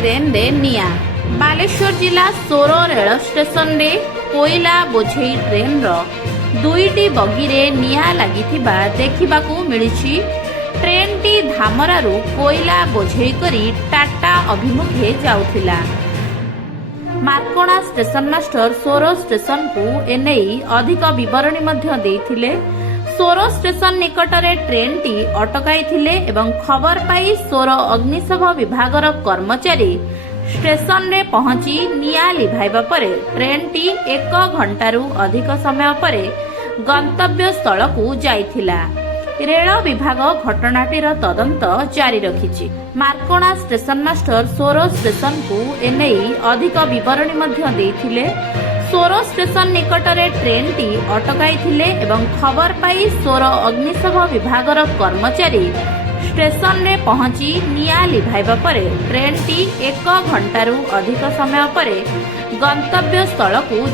Train रे निया बालेश्वर जिला सोर रेल स्टेशन रे कोयला बोझेई ट्रेन रो दुईटी बगी रे निया लागिथिबा देखिबाकू मिलिछि। ट्रेन टी धामरारू कोयला बोझेई करी टाटा अभिमुखे जाउथिला। मार्कोणा स्टेशन मास्टर सोर स्टेशन को एनेई अधिक विवरणी मध्य देइथिले। सोर स्टेशन निकटरे ट्रेन टी अटकाई थिले एवं खबर पाई सोर अग्निशम विभागर कर्मचारी स्टेशन रे पहुंची निया लिभाइबा परे ट्रेन टी 1 घंटारू अधिक समय परे गंतव्य स्थल को जाइथिला। रेल विभाग घटनाटीर तदंत जारी रखिछि। मार्कोणा स्टेशन मास्टर सोर स्टेशन को एनेई अधिक विवरणी मध्य देइथिले। सोर स्टेशन निकटरे ट्रेन टी अटकाई थिले एवं खबर पाई सोर अग्निशम विभागर कर्मचारी स्टेशन रे पहुंची निया लिभाइबा परे ट्रेन टी 1 घंटारू अधिक समय परे गंतव्य स्थल को